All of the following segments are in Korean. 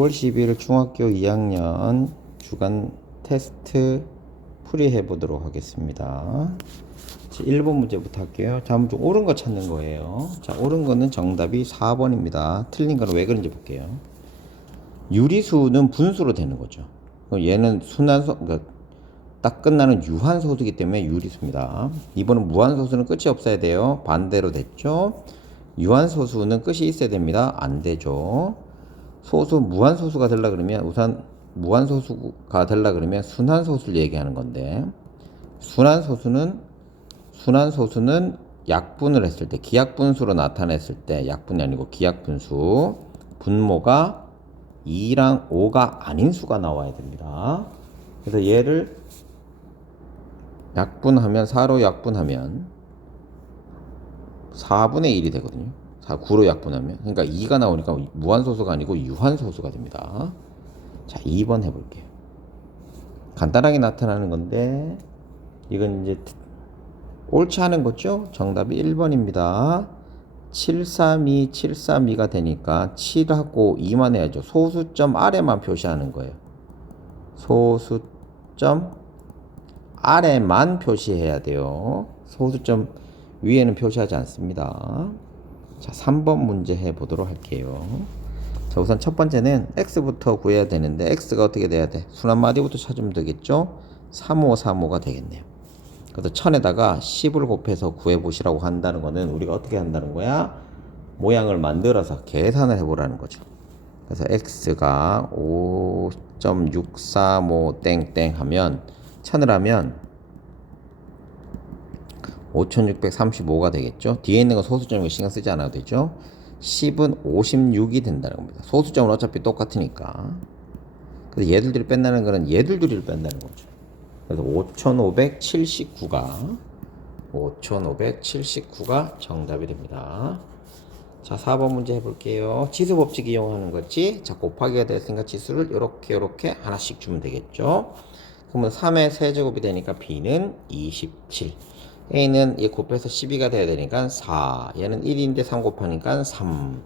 9월 12일 중학교 2학년 주간 테스트 풀이해 보도록 하겠습니다. 1번 문제부터 할게요. 자, 먼저 옳은 거 찾는 거예요. 자, 옳은 거는 정답이 4번입니다. 틀린 거는 왜 그런지 볼게요. 유리수는 분수로 되는 거죠. 얘는 순환소, 그러니까 딱 끝나는 유한소수이기 때문에 유리수입니다. 2번은 무한소수는 끝이 없어야 돼요. 반대로 됐죠. 유한소수는 끝이 있어야 됩니다. 안 되죠. 무한소수가 되려 그러면 우선 무한소수가 되려 그러면 순환소수를 얘기하는 건데, 순환소수는 약분을 했을 때, 기약분수로 나타냈을 때, 약분이 아니고 기약분수, 분모가 2랑 5가 아닌 수가 나와야 됩니다. 그래서 얘를 약분하면, 4로 약분하면 4분의 1이 되거든요. 9로 약분하면. 그러니까 2가 나오니까 무한소수가 아니고 유한소수가 됩니다. 자, 2번 해볼게요. 간단하게 나타나는 건데, 이건 이제 옳지 않은 거죠? 정답이 1번입니다. 732가 되니까 7하고 2만 해야죠. 소수점 아래만 표시하는 거예요. 소수점 아래만 표시해야 돼요. 소수점 위에는 표시하지 않습니다. 자, 3번 문제 해보도록 할게요. 자, 우선 첫 번째는 x부터 구해야 되는데, x가 어떻게 돼야 돼? 순환마디부터 찾으면 되겠죠? 3535가 되겠네요. 그래서 1000에다가 10을 곱해서 구해보시라고 한다는 거는 우리가 어떻게 한다는 거야? 모양을 만들어서 계산을 해보라는 거죠. 그래서 x가 5.635 땡땡 하면 1000을 하면 5635가 되겠죠. 뒤에 있는 건 소수점이고 신경 쓰지 않아도 되죠. 10은 56이 된다는 겁니다. 소수점은 어차피 똑같으니까. 그래서 얘들 둘이 뺀다는 거는 얘들 둘이를 뺀다는 거죠. 그래서 5579가 정답이 됩니다. 자, 4번 문제 해볼게요. 지수 법칙 이용하는 거지. 자, 곱하기가 됐으니까 지수를 요렇게 하나씩 주면 되겠죠. 그러면 3의 세제곱이 되니까 b는 27. a는 얘 곱해서 12가 돼야 되니까 4. 얘는 1인데 3 곱하니까 3.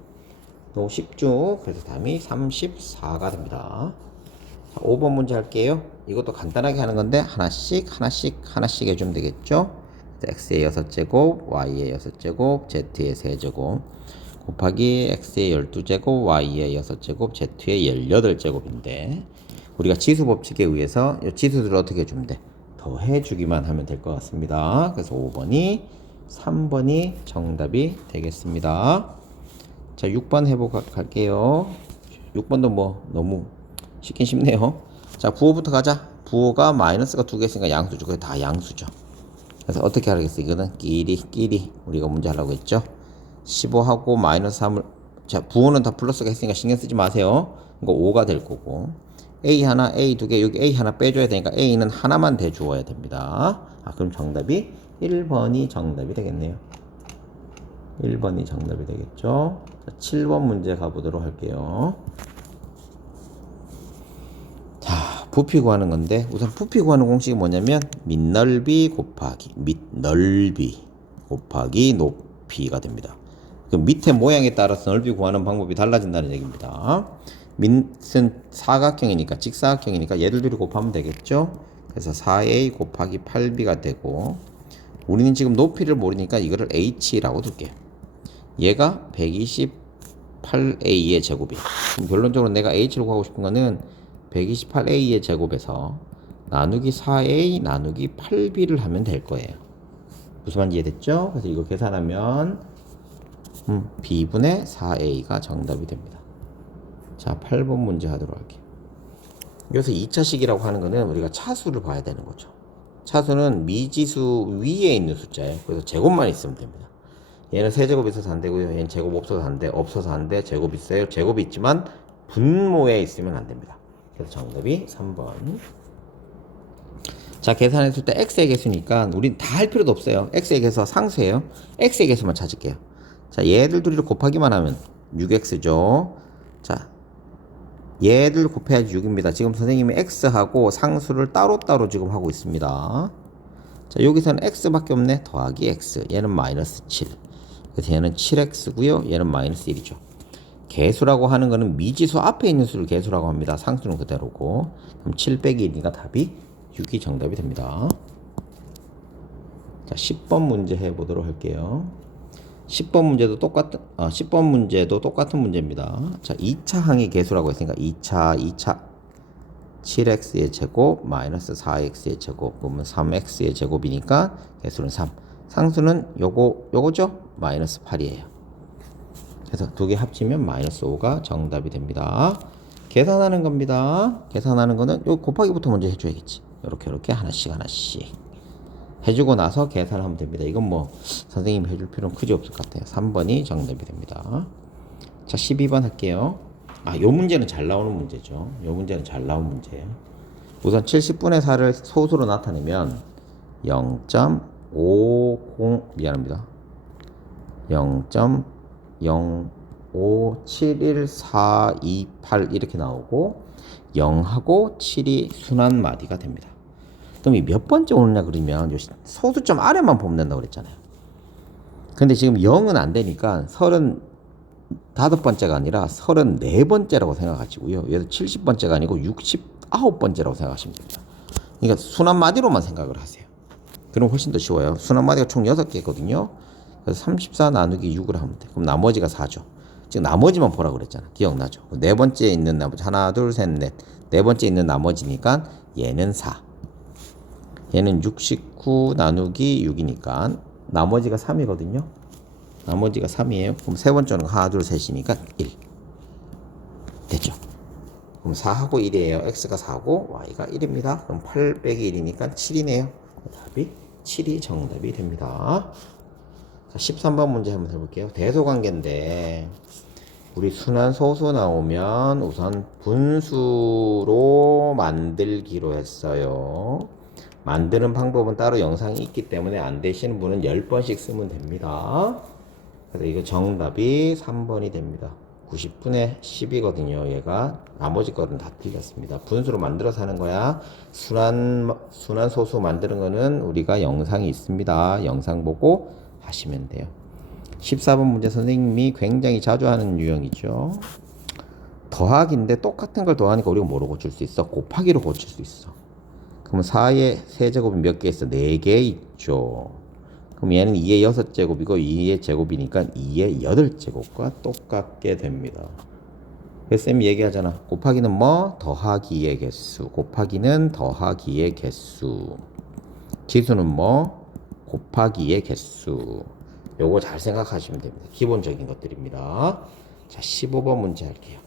너무 쉽죠? 그래서 답이 34가 됩니다. 자, 5번 문제 할게요. 이것도 간단하게 하는 건데 하나씩 해주면 되겠죠? x의 6제곱, y의 6제곱, z의 3제곱 곱하기 x의 12제곱, y의 6제곱, z의 18제곱인데 우리가 지수 법칙에 의해서 이 지수들을 어떻게 해주면 돼? 더해주기만 하면 될 것 같습니다. 그래서 3번이 정답이 되겠습니다. 자, 6번 해보고 갈게요. 6번도 뭐 너무 쉽긴 쉽네요. 자, 부호부터 가자. 부호가 마이너스가 2개 있으니까 양수죠. 그게 다 양수죠. 그래서 어떻게 하겠어? 이거는 끼리 우리가 문제 하려고 했죠. 15하고 마이너스 3을, 자, 부호는 다 플러스가 있으니까 신경 쓰지 마세요. 이거 5가 될 거고, A 하나, A 2개, 여기 A 하나 빼줘야 되니까 A는 하나만 대주어야 됩니다. 그럼 정답이 1번이 정답이 되겠네요. 1번이 정답이 되겠죠. 자, 7번 문제 가보도록 할게요. 자, 부피 구하는 건데, 우선 부피 구하는 공식이 뭐냐면 밑넓이 곱하기 높이가 됩니다. 그 밑에 모양에 따라서 넓이 구하는 방법이 달라진다는 얘기입니다. 밑은 사각형이니까, 직사각형이니까 얘들 둘이 곱하면 되겠죠. 그래서 4a 곱하기 8b가 되고, 우리는 지금 높이를 모르니까 이거를 h라고 둘게요. 얘가 128a의 제곱이에요. 그럼 결론적으로 내가 h를 구하고 싶은 거는 128a의 제곱에서 나누기 4a 나누기 8b를 하면 될 거예요. 무슨 말인지 이해됐죠? 그래서 이거 계산하면 b분의 4a가 정답이 됩니다. 자, 8번 문제 하도록 할게요. 여기서 2차식이라고 하는 거는 우리가 차수를 봐야 되는 거죠. 차수는 미지수 위에 있는 숫자예요. 그래서 제곱만 있으면 됩니다. 얘는 세제곱 있어서 안 되고요. 얘는 제곱 없어서 안 돼. 제곱 있어요. 제곱이 있지만 분모에 있으면 안 됩니다. 그래서 정답이 3번. 자, 계산했을 때 x의 개수니까 우린 다 할 필요도 없어요. x의 개수가 상수예요. x의 개수만 찾을게요. 자, 얘들 둘이를 곱하기만 하면 6x죠. 자, 얘들 곱해야지 6입니다. 지금 선생님이 x하고 상수를 따로따로 지금 하고 있습니다. 자, 여기서는 x밖에 없네. 더하기 x. 얘는 마이너스 7. 그래서 얘는 7x고요. 얘는 마이너스 1이죠. 개수라고 하는 거는 미지수 앞에 있는 수를 개수라고 합니다. 상수는 그대로고. 그럼 7 빼기 1이니까 답이 6이 정답이 됩니다. 자, 10번 문제 해보도록 할게요. 10번 문제도 똑같은 문제입니다. 자, 2차 항의 개수라고 했으니까 2차 7x의 제곱 마이너스 4x의 제곱 그러면 3x의 제곱이니까 개수는 3. 상수는 요거죠? 마이너스 8이에요. 그래서 두 개 합치면 마이너스 5가 정답이 됩니다. 계산하는 겁니다. 계산하는 거는 요 곱하기부터 먼저 해줘야겠지. 이렇게 하나씩 해주고 나서 계산하면 됩니다. 이건 뭐 선생님이 해줄 필요는 크게 없을 것 같아요. 3번이 정답이 됩니다. 자, 12번 할게요. 요 문제는 잘 나오는 문제죠. 요 문제는 잘 나온 문제예요. 우선 70분의 4를 소수로 나타내면 0.50 미안합니다. 0.0571428 이렇게 나오고 0하고 7이 순환마디가 됩니다. 그럼 이 몇 번째 오느냐 그러면 요 소수점 아래만 보면 된다고 그랬잖아요. 근데 지금 0은 안 되니까 35번째가 아니라 34번째라고 생각하시고요. 얘도 70번째가 아니고 69번째라고 생각하시면 됩니다. 그러니까 순환마디로만 생각을 하세요. 그럼 훨씬 더 쉬워요. 순환마디가 총 6개거든요. 그래서 34 나누기 6을 하면 돼. 그럼 나머지가 4죠. 지금 나머지만 보라고 그랬잖아. 기억나죠? 네 번째에 있는 나머지 하나, 둘, 셋, 넷. 네 번째에 있는 나머지니까 얘는 4. 얘는 69 나누기 6이니까 나머지가 3이거든요. 나머지가 3이에요. 그럼 세 번째는 하나, 둘, 셋이니까 1. 됐죠? 그럼 4하고 1이에요. x가 4고 y가 1입니다. 그럼 8 빼기 1이니까 7이네요. 답이 7이 정답이 됩니다. 자, 13번 문제 한번 해볼게요. 대소관계인데 우리 순환 소수 나오면 우선 분수로 만들기로 했어요. 만드는 방법은 따로 영상이 있기 때문에 안 되시는 분은 10번씩 쓰면 됩니다. 그래서 이거 정답이 3번이 됩니다. 90분의 10이거든요. 얘가 나머지 거는 다 틀렸습니다. 분수로 만들어서 하는 거야. 순환 소수 만드는 거는 우리가 영상이 있습니다. 영상 보고 하시면 돼요. 14번 문제 선생님이 굉장히 자주 하는 유형이죠. 더하기인데 똑같은 걸 더하니까 우리가 뭐로 고칠 수 있어? 곱하기로 고칠 수 있어. 그러면 4의 세제곱이 몇 개 있어? 4개 있죠. 그럼 얘는 2의 6제곱이고 2의 제곱이니까 2의 8제곱과 똑같게 됩니다. 그래서 쌤이 얘기하잖아. 곱하기는 뭐? 더하기의 개수. 곱하기는 더하기의 개수. 지수는 뭐? 곱하기의 개수. 요거 잘 생각하시면 됩니다. 기본적인 것들입니다. 자, 15번 문제 할게요.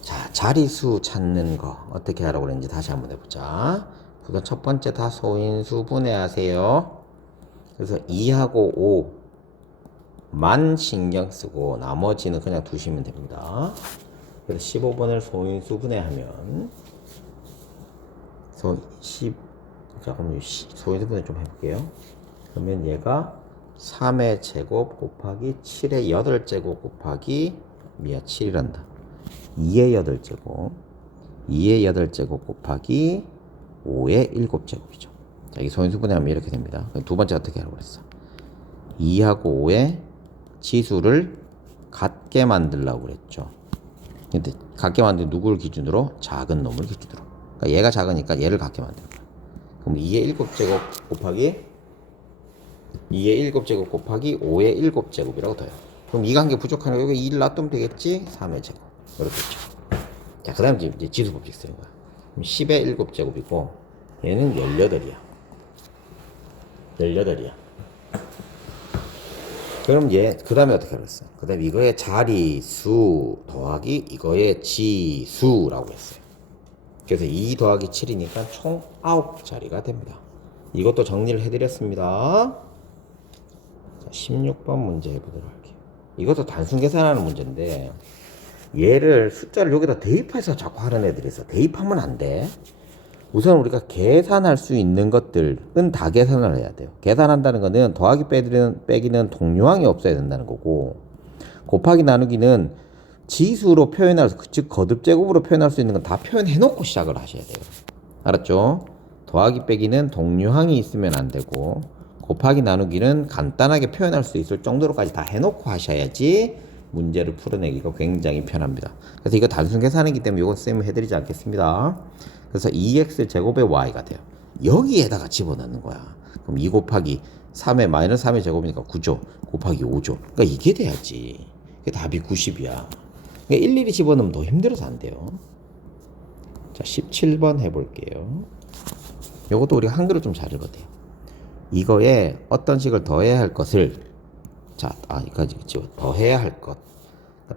자, 자리수 찾는 거 어떻게 하라고 그랬는지 다시 한번 해보자. 우선 첫 번째 다 소인수 분해하세요. 그래서 2하고 5만 신경 쓰고 나머지는 그냥 두시면 됩니다. 그래서 15번을 소인수 분해하면 잠깐만요. 소인수 분해 좀 해볼게요. 그러면 얘가 3의 제곱 곱하기 7의 8제곱 곱하기 7이란다. 2의 8제곱 2의 8제곱 곱하기 5의 7제곱이죠. 자, 이 소인수 분해하면 이렇게 됩니다. 두 번째 어떻게 하라고 그랬어? 2하고 5의 지수를 같게 만들라고 그랬죠. 근데 같게 만든 누구를 기준으로? 작은 놈을 기준으로. 그러니까 얘가 작으니까 얘를 같게 만드는 거야. 그럼 2의 7제곱 곱하기 2의 7제곱 곱하기 5의 7제곱이라고 더요. 그럼 이 관계 부족하니까 여기 2를 놔두면 되겠지? 3의 제곱. 이렇게 했죠. 자, 그 다음 이제 지수법칙 쓰는 거야. 그럼 10의 7제곱이고 얘는 18이야. 18이야. 그럼 그 다음에 어떻게 하겠어? 그 다음에 이거의 자리수 더하기 이거의 지수라고 했어요. 그래서 2 더하기 7이니까 총 9자리가 됩니다. 이것도 정리를 해드렸습니다. 자, 16번 문제 해보도록 할게요. 이것도 단순 계산하는 문제인데 얘를 숫자를 여기다 대입해서 자꾸 하는 애들이 있어. 대입하면 안 돼. 우선 우리가 계산할 수 있는 것들은 다 계산을 해야 돼요. 계산한다는 거는 더하기 빼기는 동요항이 없어야 된다는 거고, 곱하기 나누기는 지수로 표현할 수, 즉 거듭제곱으로 표현할 수 있는 건 다 표현해 놓고 시작을 하셔야 돼요. 알았죠? 더하기 빼기는 동요항이 있으면 안 되고, 곱하기 나누기는 간단하게 표현할 수 있을 정도로까지 다 해놓고 하셔야지 문제를 풀어내기가 굉장히 편합니다. 그래서 이거 단순 계산이기 때문에 이건 쌤이 해드리지 않겠습니다. 그래서 2x 제곱의 y가 돼요. 여기에다가 집어넣는 거야. 그럼 2 곱하기 3의 마이너스 3의 제곱이니까 9죠. 곱하기 5죠. 그러니까 이게 돼야지. 그게 답이 90이야. 그러니까 일일이 집어넣으면 더 힘들어서 안 돼요. 자, 17번 해볼게요. 요것도 우리가 한글을 좀 잘 읽어야 돼요. 이거에 어떤 식을 더해야 할 것을, 자, 여기까지 집어 더해야 할 것.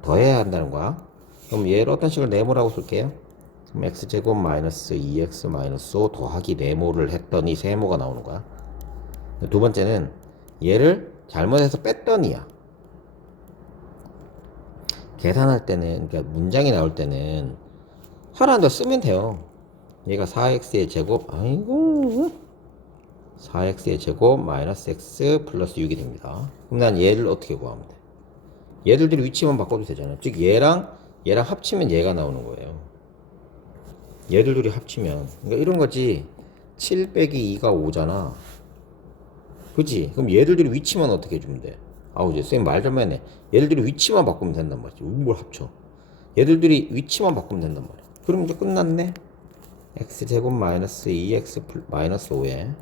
더해야 한다는 거야. 그럼 얘를 어떤 식을 네모라고 쓸게요. 그럼 x제곱 마이너스 2x 마이너스 5 더하기 네모를 했더니 세모가 나오는 거야. 두 번째는 얘를 잘못해서 뺐더니야. 계산할 때는, 그러니까 문장이 나올 때는 하나 더 쓰면 돼요. 얘가 4x의 제곱, 4x의 제곱 마이너스 x 플러스 6이 됩니다. 그럼 난 얘를 어떻게 구하면 돼? 얘들끼리 위치만 바꿔도 되잖아요. 즉 얘랑 합치면 얘가 나오는 거예요. 얘들 둘이 합치면, 그러니까 이런 거지. 7 빼기 2가 5잖아. 그치? 그럼 얘들끼리 위치만 어떻게 해주면 돼? 이제 쌤 말 좀 했네. 얘들끼리 위치만 바꾸면 된단 말이지. 뭘 합쳐? 얘들끼리 위치만 바꾸면 된단 말이야. 그럼 이제 끝났네. x제곱 마이너스 2x 마이너스 5에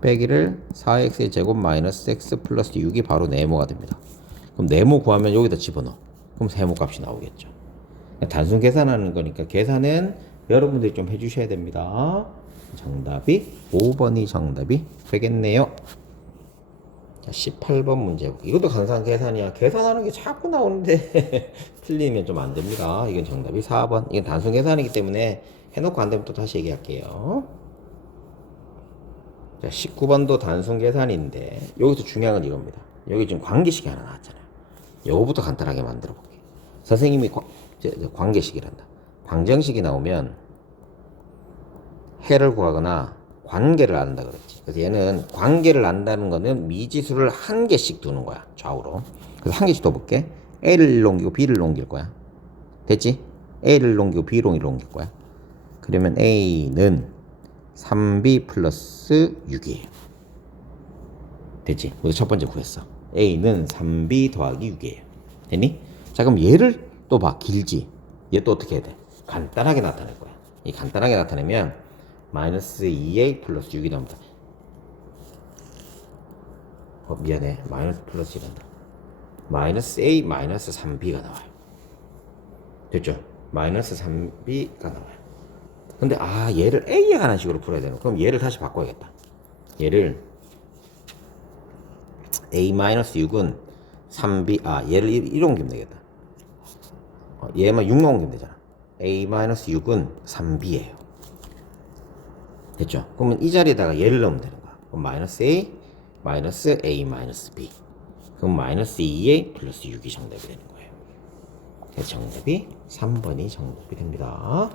빼기를 4x의 제곱 마이너스 x 플러스 6이 바로 네모가 됩니다. 그럼 네모 구하면 여기다 집어넣어. 그럼 세모 값이 나오겠죠. 단순 계산하는 거니까 계산은 여러분들이 좀 해주셔야 됩니다. 정답이 5번이 정답이 되겠네요. 자, 18번 문제 볼게요. 이것도 간단 계산이야. 계산하는 게 자꾸 나오는데 틀리면 좀 안 됩니다. 이건 정답이 4번. 이건 단순 계산이기 때문에 해놓고 안 되면 또 다시 얘기할게요. 자, 19번도 단순 계산인데 여기서 중요한 건 이겁니다. 여기 지금 관계식이 하나 나왔잖아요. 요거부터 간단하게 만들어 볼게요. 선생님이 관계식이란다. 방정식이 나오면 해를 구하거나 관계를 안다 그랬지. 그래서 얘는 관계를 안다는 거는 미지수를 한 개씩 두는 거야. 좌우로. 그래서 한 개씩 둬볼게. A를 옮기고 B를 옮길 거야. 됐지? A를 옮기고 B를 옮길 거야. 그러면 A는 3B 플러스 6이에요. 됐지? 우리 첫 번째 구했어. A는 3B 더하기 6이에요. 됐니? 자, 그럼 얘를 또 봐. 길지? 얘 또 어떻게 해야 돼? 간단하게 나타낼 거야. 이 간단하게 나타내면 마이너스 2A 플러스 6이 나옵니다. 미안해. 마이너스 플러스 1한다. 마이너스 A 마이너스 3B가 나와요. 됐죠? 마이너스 3B가 나와요. 근데 얘를 A에 관한 식으로 풀어야 되는. 그럼 얘를 다시 바꿔야겠다. 얘를 A 마이너스 6은 3B 얘를 1 옮기면 되겠다. 얘만 6만 옮기면 되잖아. A 마이너스 6은 3B예요. 됐죠? 그러면 이 자리에다가 얘를 넣으면 되는 거야. 그럼 마이너스 A 마이너스 A 마이너스 B. 그럼 마이너스 2A 플러스 6이 정답이 되는 거예요. 그래서 정답이 3번이 정답이 됩니다.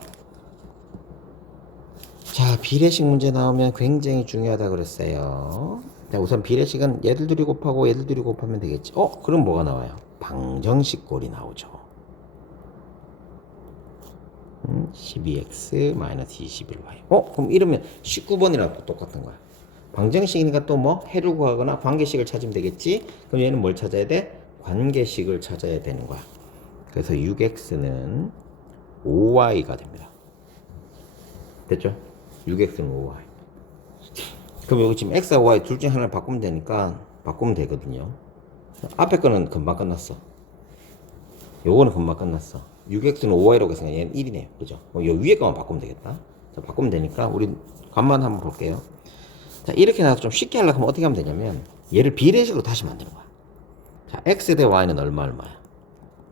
자, 비례식 문제 나오면 굉장히 중요하다 그랬어요. 자, 우선 비례식은 얘들 둘이 곱하고 얘들 둘이 곱하면 되겠지. 그럼 뭐가 나와요? 방정식 꼴이 나오죠. 12x 마이너스 21y. 그럼 이러면 19번이랑 또 똑같은 거야. 방정식이니까 또 뭐 해를 구하거나 관계식을 찾으면 되겠지. 그럼 얘는 뭘 찾아야 돼? 관계식을 찾아야 되는 거야. 그래서 6x는 5y가 됩니다. 됐죠? 6x는 5y. 그럼 여기 지금 x와 y 둘 중에 하나를 바꾸면 되니까 바꾸면 되거든요. 앞에 거는 금방 끝났어. 요거는 금방 끝났어. 6x는 5y라고 했으니까 얘는 1이네요. 그죠? 요 위에 거만 바꾸면 되겠다. 자, 바꾸면 되니까 우리 값만 한번 볼게요. 자, 이렇게 나와서 좀 쉽게 하려고 하면 어떻게 하면 되냐면 얘를 비례식으로 다시 만드는 거야. 자, x 대 y는 얼마야?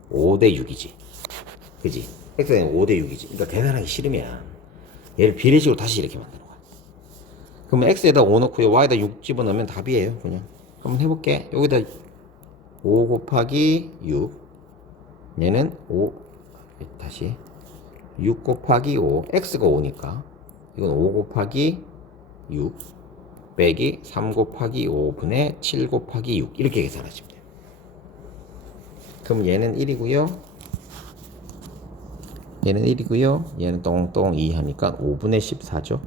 5 대 6이지. 그지? x는 5 대 6이지. 그러니까 계산하기 싫으면 얘를 비례식으로 다시 이렇게 만드는 거야. 그러면 x에다 5 넣고 y에다 6 집어넣으면 답이에요. 그냥 한번 해볼게. 여기다 5 곱하기 6. 얘는 5 다시 6 곱하기 5. x가 5니까 이건 5 곱하기 6 빼기 3 곱하기 5분의 7 곱하기 6 이렇게 계산하시면 돼요. 그럼 얘는 1이고요. 얘는 1이고요. 얘는 똥똥 2 하니까 5분의 14죠.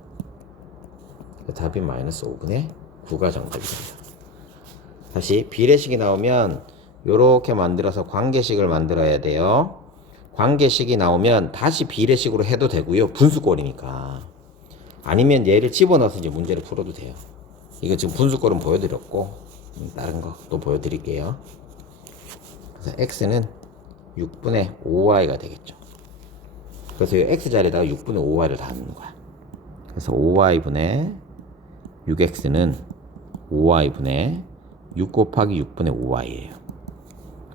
답이 마이너스 5분의 9가 정답이 됩니다. 다시 비례식이 나오면 요렇게 만들어서 관계식을 만들어야 돼요. 관계식이 나오면 다시 비례식으로 해도 되고요. 분수꼴이니까. 아니면 얘를 집어넣어서 이제 문제를 풀어도 돼요. 이거 지금 분수꼴은 보여드렸고 다른 거 또 보여드릴게요. 그래서 x는 6분의 5y가 되겠죠. 그래서 이 x 자리에다가 6분의 5y를 다 넣는 거야. 그래서 5y분의 6x는 5y분의 6 곱하기 6분의 5y예요.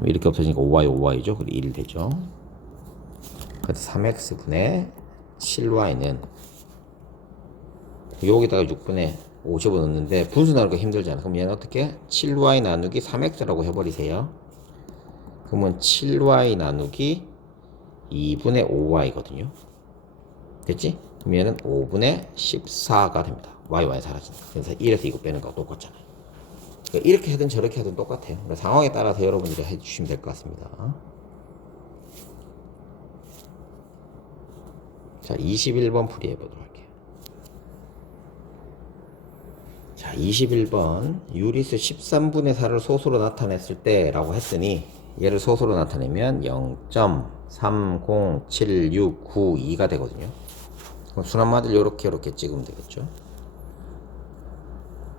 이렇게 없어지니까 5y, 5y죠. 그리고 1 되죠. 그래서 3x분의 7y는 여기다가 6분의 5 집어넣는데 분수 나누기가 힘들잖아. 그럼 얘는 어떻게? 7y 나누기 3x라고 해버리세요. 그러면 7y 나누기 2분의 5y거든요. 됐지? 그럼 얘는 5분의 14가 됩니다. y 사라지니까. 그래서 1에서 이거 빼는 거하고 똑같잖아요. 그러니까 이렇게 하든 저렇게 하든 똑같아요. 그러니까 상황에 따라서 여러분들이 해주시면 될 것 같습니다. 자, 21번 풀이해 보도록 할게요. 자, 21번 유리수 13분의 4를 소수로 나타냈을 때 라고 했으니 얘를 소수로 나타내면 0.307692가 되거든요. 그럼 순환마들 요렇게 찍으면 되겠죠.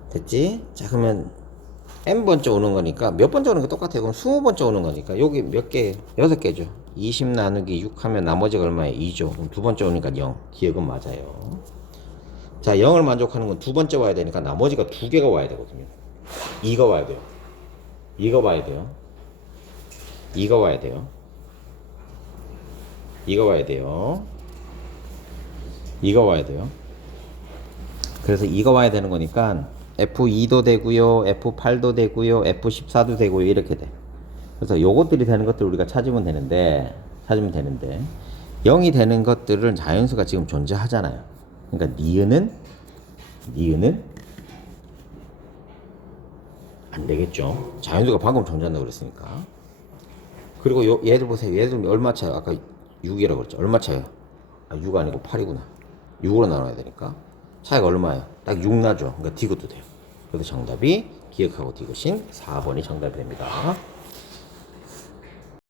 됐지? 자, 그러면 n번째 오는 거니까 몇 번째 오는 거 똑같아요. 그럼 20번째 오는 거니까 여기 몇 개? 6개죠. 20 나누기 6 하면 나머지가 얼마예요? 2죠. 그럼 두 번째 오니까 0. 기억은 맞아요. 자, 0을 만족하는 건 두 번째 와야 되니까 나머지가 두 개가 와야 되거든요. 2가 와야 돼요. 2가 와야 돼요. 2가 와야 돼요. 2가 와야 돼요. 2가 와야 돼요. 그래서 2가 와야 되는 거니까 F2도 되고요, F8도 되고요, F14도 되고요, 이렇게 돼. 그래서 요것들이 되는 것들 우리가 찾으면 되는데 0이 되는 것들은 자연수가 지금 존재하잖아요. 그러니까 니은은 안 되겠죠. 자연수가 방금 존재한다고 그랬으니까. 그리고 얘들 보세요. 얘들 얼마 차요? 아까 6이라고 그랬죠. 얼마 차요? 6 아니고 8이구나. 6으로 나눠야 되니까. 차이가 얼마예요? 딱 6 나죠. 그러니까 디귿도 돼요. 그래서 정답이 기억하고 디귿인 4번이 정답이 됩니다.